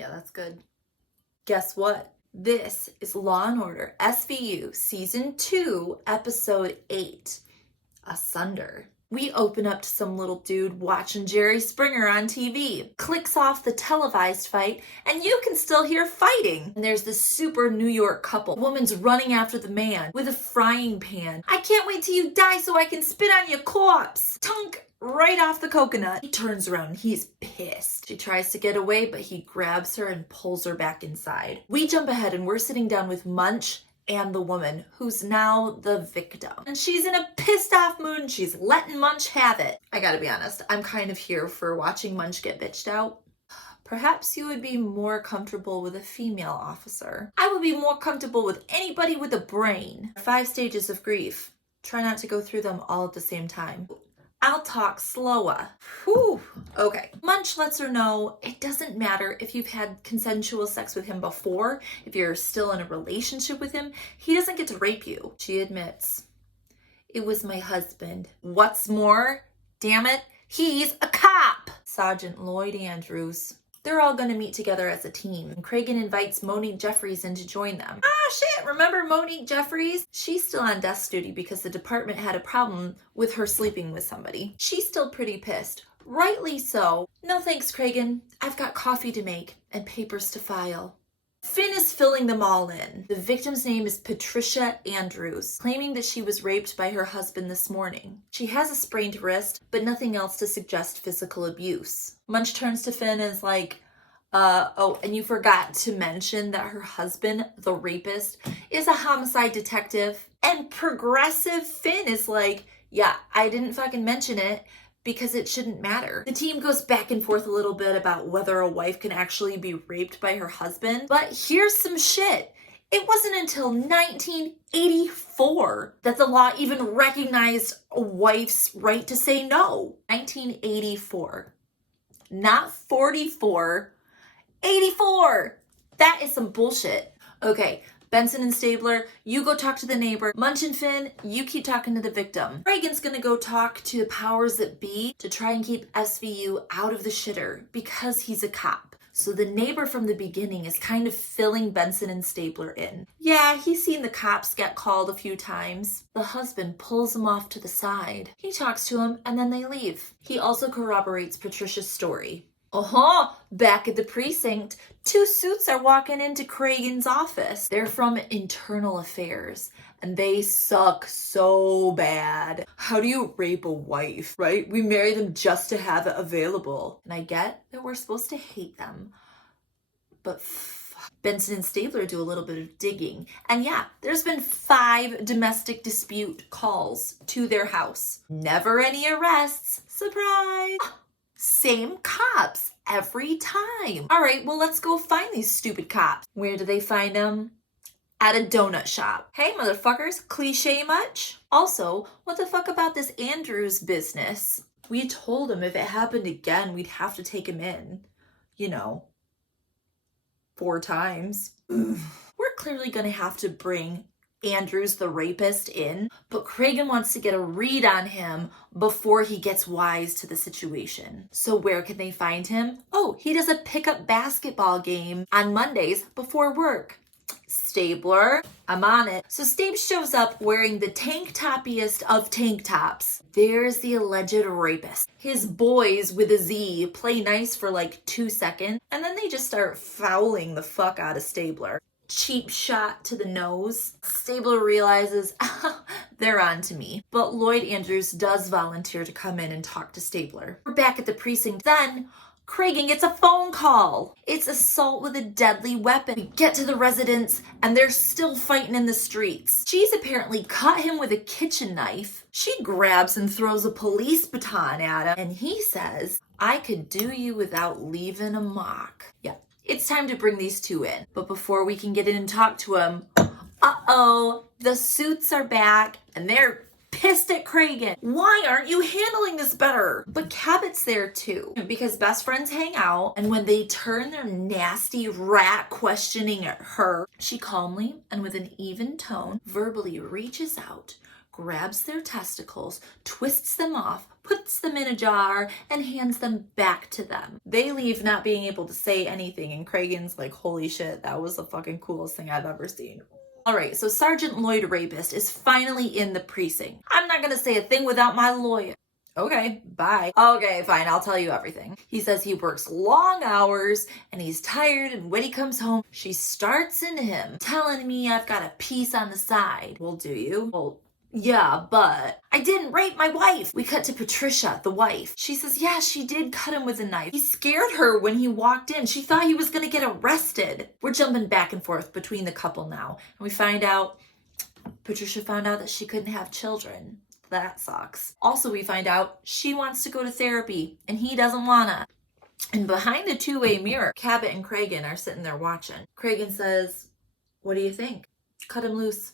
Yeah, that's good. Guess what? This is Law and Order SVU Season 2, Episode 8, Asunder. We open up to some little dude watching Jerry Springer on TV. Clicks off the televised fight, and you can still hear fighting. And there's this super New York couple. The woman's running after the man with a frying pan. I can't wait till you die so I can spit on your corpse. Tunk! Right off the coconut. He turns around and he's pissed. She tries to get away, but he grabs her and pulls her back inside. We jump ahead and we're sitting down with Munch and the woman, who's now the victim. And she's in a pissed off mood and she's letting Munch have it. I gotta be honest, I'm kind of here for watching Munch get bitched out. Perhaps you would be more comfortable with a female officer. I would be more comfortable with anybody with a brain. 5 stages of grief. Try not to go through them all at the same time. I'll talk slower. Whew. Okay. Munch lets her know it doesn't matter if you've had consensual sex with him before, if you're still in a relationship with him, he doesn't get to rape you. She admits, it was my husband. What's more, damn it, he's a cop. Sergeant Lloyd Andrews. They're all gonna meet together as a team. Cragen invites Monique Jeffries in to join them. Ah, shit, remember Monique Jeffries? She's still on desk duty because the department had a problem with her sleeping with somebody. She's still pretty pissed. Rightly so. No thanks, Cragen. I've got coffee to make and papers to file. Finn is filling them all in. The victim's name is Patricia Andrews, claiming that she was raped by her husband this morning. She has a sprained wrist, but nothing else to suggest physical abuse. Munch turns to Finn and is like, oh, and you forgot to mention that her husband, the rapist, is a homicide detective. And progressive Finn is like, yeah, I didn't fucking mention it, because it shouldn't matter. The team goes back and forth a little bit about whether a wife can actually be raped by her husband, but here's some shit. It wasn't until 1984 that the law even recognized a wife's right to say no. 1984. Not 44. 84! That is some bullshit. Okay, Benson and Stabler, you go talk to the neighbor. Munch and Finn, you keep talking to the victim. Reagan's gonna go talk to the powers that be to try and keep SVU out of the shitter because he's a cop. So the neighbor from the beginning is kind of filling Benson and Stabler in. Yeah, he's seen the cops get called a few times. The husband pulls him off to the side. He talks to him and then they leave. He also corroborates Patricia's story. Back at the precinct, 2 suits are walking into Cragen's office. They're from Internal Affairs, and they suck so bad. How do you rape a wife, right? We marry them just to have it available. And I get that we're supposed to hate them, but Benson and Stabler do a little bit of digging. And yeah, there's been 5 domestic dispute calls to their house. Never any arrests. Surprise! Same cops every time. All right, well, let's go find these stupid cops. Where do they find them? At a donut shop. Hey, motherfuckers, cliche much? Also, what the fuck about this Andrews business? We told him if it happened again, we'd have to take him in. 4 times. We're clearly gonna have to bring Andrews the rapist in, but Cragen wants to get a read on him before he gets wise to the situation. So where can they find him? Oh, he does a pickup basketball game on Mondays before work. Stabler, I'm on it. So Stabe shows up wearing the tank toppiest of tank tops. There's the alleged rapist. His boys with a Z play nice for like 2 seconds, and then they just start fouling the fuck out of Stabler. Cheap shot to the nose. Stabler realizes, they're on to me. But Lloyd Andrews does volunteer to come in and talk to Stabler. We're back at the precinct. Then Cragen gets a phone call. It's assault with a deadly weapon. We get to the residence and they're still fighting in the streets. She's apparently cut him with a kitchen knife. She grabs and throws a police baton at him. And he says, I could do you without leaving a mark. Yeah. It's time to bring these 2 in. But before we can get in and talk to him, the suits are back and they're pissed at Cragen. Why aren't you handling this better? But Cabot's there too, because best friends hang out, and when they turn their nasty rat questioning at her, she calmly and with an even tone verbally reaches out, grabs their testicles, twists them off, puts them in a jar, and hands them back to them. They leave not being able to say anything, and Cragen's like, holy shit, that was the fucking coolest thing I've ever seen. All right, so Sergeant Lloyd Rapist is finally in the precinct. I'm not gonna say a thing without my lawyer. Okay, bye. Okay, fine, I'll tell you everything. He says he works long hours and he's tired, and when he comes home, she starts into him, telling me I've got a piece on the side. Well, do you? Well, yeah, but I didn't rape my wife. We cut to Patricia, the wife. She says, yeah, she did cut him with a knife. He scared her when he walked in. She thought he was gonna get arrested. We're jumping back and forth between the couple now, and we find out Patricia found out that she couldn't have children. That sucks. Also, we find out she wants to go to therapy and he doesn't wanna. And behind a two-way mirror, Cabot and Cragen are sitting there watching. Cragen says, what do you think? Cut him loose.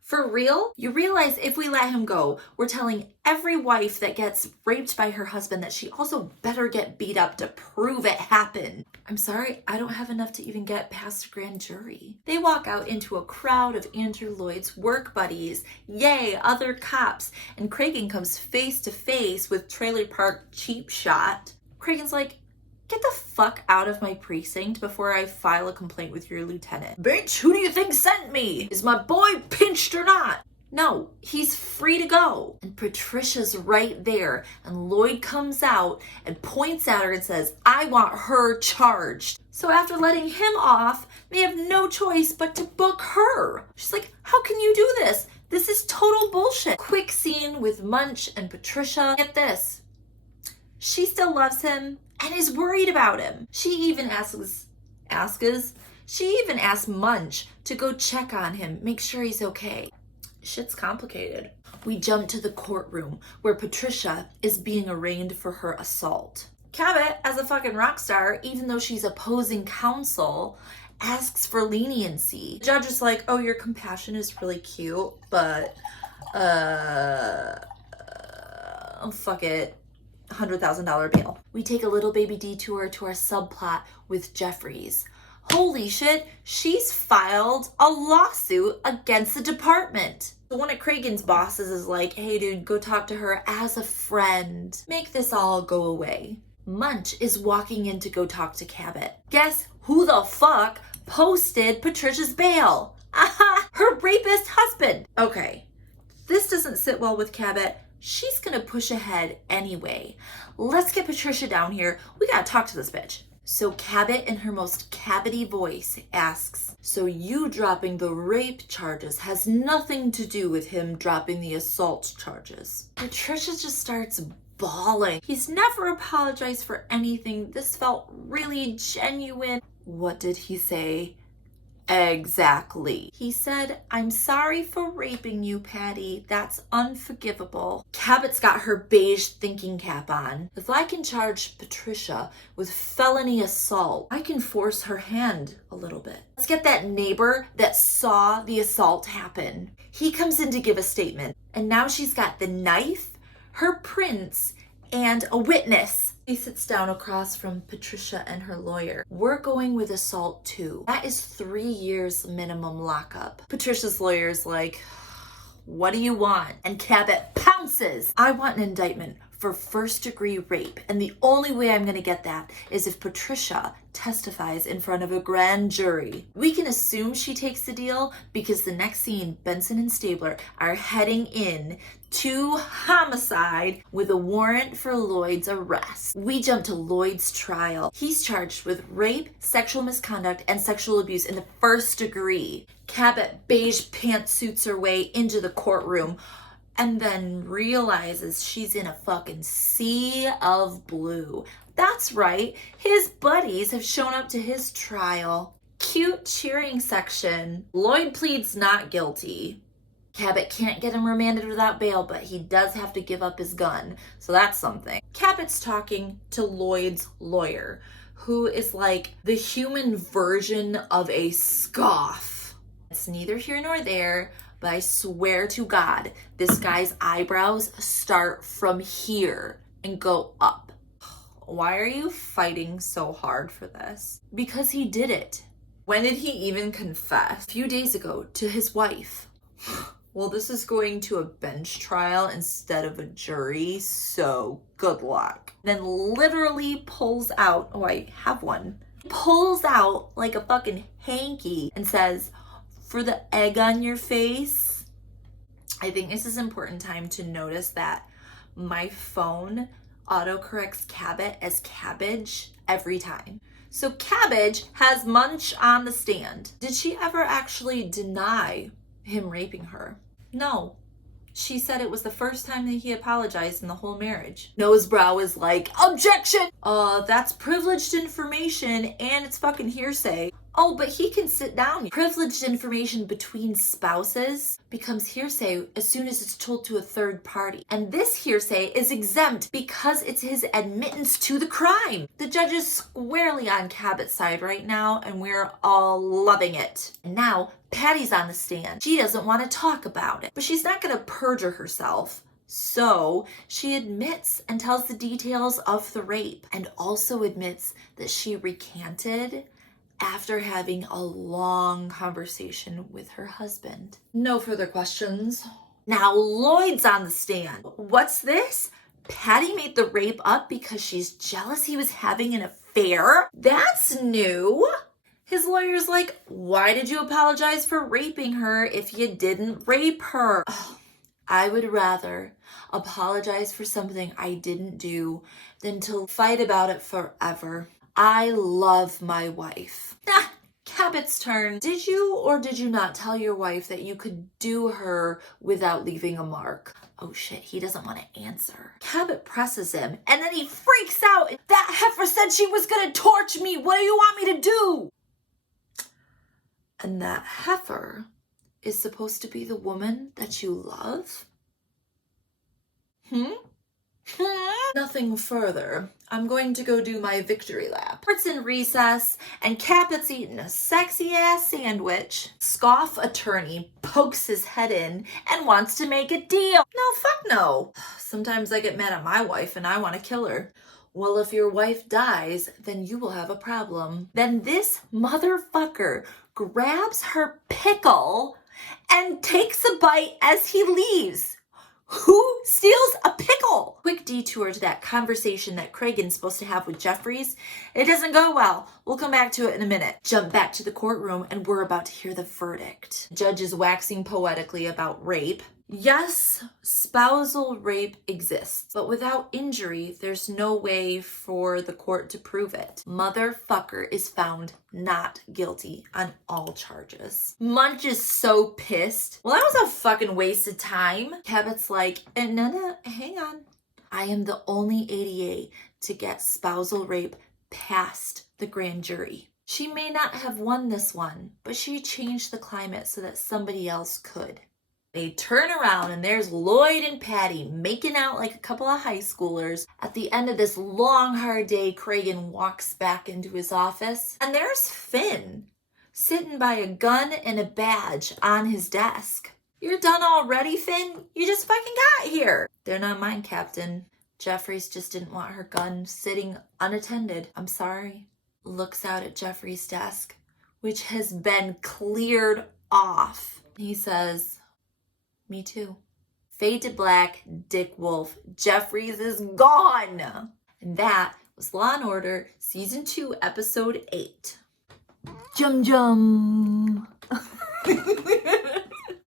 For real? You realize if we let him go, we're telling every wife that gets raped by her husband that she also better get beat up to prove it happened. I'm sorry, I don't have enough to even get past a grand jury. They walk out into a crowd of Andrew Lloyd's work buddies, yay, other cops, and Cragen comes face to face with Trailer Park Cheap Shot. Cragen's like, get the fuck out of my precinct before I file a complaint with your lieutenant. Bitch, who do you think sent me? Is my boy pinched or not? No, he's free to go. And Patricia's right there, and Lloyd comes out and points at her and says, I want her charged. So after letting him off, they have no choice but to book her. She's like, how can you do this? This is total bullshit. Quick scene with Munch and Patricia. Get this. She still loves him and is worried about him. She even asks Munch to go check on him, make sure he's okay. Shit's complicated. We jump to the courtroom where Patricia is being arraigned for her assault. Cabot, as a fucking rock star, even though she's opposing counsel, asks for leniency. The judge is like, oh, your compassion is really cute, but fuck it. $100,000 bail. We take a little baby detour to our subplot with Jeffries. Holy shit, she's filed a lawsuit against the department. So one of Cragen's bosses is like, hey dude, go talk to her as a friend. Make this all go away. Munch is walking in to go talk to Cabot. Guess who the fuck posted Patricia's bail? Aha, her rapist husband. Okay, this doesn't sit well with Cabot. She's gonna push ahead anyway. Let's get Patricia down here. We gotta talk to this bitch. So Cabot, in her most Cabot-y voice, asks, so you dropping the rape charges has nothing to do with him dropping the assault charges? Patricia just starts bawling. He's never apologized for anything. This felt really genuine. What did he say? Exactly. He said, I'm sorry for raping you, Patty. That's unforgivable. Cabot's got her beige thinking cap on. If I can charge Patricia with felony assault, I can force her hand a little bit. Let's get that neighbor that saw the assault happen. He comes in to give a statement, and now she's got the knife, her prints, and a witness. He sits down across from Patricia and her lawyer. We're going with assault 2. That is 3 years minimum lockup. Patricia's lawyer's like, what do you want? And Cabot pounces. I want an indictment for first-degree rape, and the only way I'm gonna get that is if Patricia testifies in front of a grand jury. We can assume she takes the deal because the next scene, Benson and Stabler are heading in to homicide with a warrant for Lloyd's arrest. We jump to Lloyd's trial. He's charged with rape, sexual misconduct, and sexual abuse in the first degree. Cabot beige pantsuits her way into the courtroom and then realizes she's in a fucking sea of blue. That's right, his buddies have shown up to his trial. Cute cheering section. Lloyd pleads not guilty. Cabot can't get him remanded without bail, but he does have to give up his gun, so that's something. Cabot's talking to Lloyd's lawyer, who is like the human version of a scoff. It's neither here nor there, but I swear to God, this guy's eyebrows start from here and go up. Why are you fighting so hard for this? Because he did it. When did he even confess? A few days ago to his wife. Well, this is going to a bench trial instead of a jury, so good luck. Then literally pulls out, oh, I have one, pulls out like a fucking hanky and says, for the egg on your face. I think this is important time to notice that my phone autocorrects cabbage as cabbage every time. So cabbage has munch on the stand. Did she ever actually deny him raping her? No. She said it was the first time that he apologized in the whole marriage. Nosebrow is like, objection! That's privileged information and it's fucking hearsay. Oh, but he can sit down. Privileged information between spouses becomes hearsay as soon as it's told to a third party. And this hearsay is exempt because it's his admittance to the crime. The judge is squarely on Cabot's side right now, and we're all loving it. And now, Patty's on the stand. She doesn't want to talk about it, but she's not going to perjure herself. So she admits and tells the details of the rape, and also admits that she recanted after having a long conversation with her husband. No further questions. Now Lloyd's on the stand. What's this? Patty made the rape up because she's jealous he was having an affair? That's new. His lawyer's like, why did you apologize for raping her if you didn't rape her? Oh, I would rather apologize for something I didn't do than to fight about it forever. I love my wife. Cabot's turn. Did you or did you not tell your wife that you could do her without leaving a mark? Oh shit, he doesn't want to answer. Cabot presses him and then he freaks out. That heifer said she was gonna torch me. What do you want me to do? And that heifer is supposed to be the woman that you love? Nothing further. I'm going to go do my victory lap. It's in recess, and Cabot's eating a sexy-ass sandwich. Scoff attorney pokes his head in and wants to make a deal. No, fuck no. Sometimes I get mad at my wife and I want to kill her. Well, if your wife dies, then you will have a problem. Then this motherfucker grabs her pickle and takes a bite as he leaves. Who steals a pickle? Quick detour to that conversation that Cragen's supposed to have with Jeffries. It doesn't go well. We'll come back to it in a minute. Jump back to the courtroom and we're about to hear the verdict. Judge is waxing poetically about rape. Yes, spousal rape exists, but without injury, there's no way for the court to prove it. Motherfucker is found not guilty on all charges. Munch is so pissed. Well, that was a fucking waste of time. Cabot's like, no, hang on. I am the only ADA to get spousal rape past the grand jury. She may not have won this one, but she changed the climate so that somebody else could. They turn around and there's Lloyd and Patty making out like a couple of high schoolers. At the end of this long, hard day, Cragen walks back into his office and there's Finn sitting by a gun and a badge on his desk. You're done already, Finn? You just fucking got here. They're not mine, Captain. Jeffries just didn't want her gun sitting unattended. I'm sorry. Looks out at Jeffries' desk, which has been cleared off. He says, me too. Fade to black, Dick Wolf. Jeffries is gone. And that was Law & Order Season 2, Episode 8. Jum jum.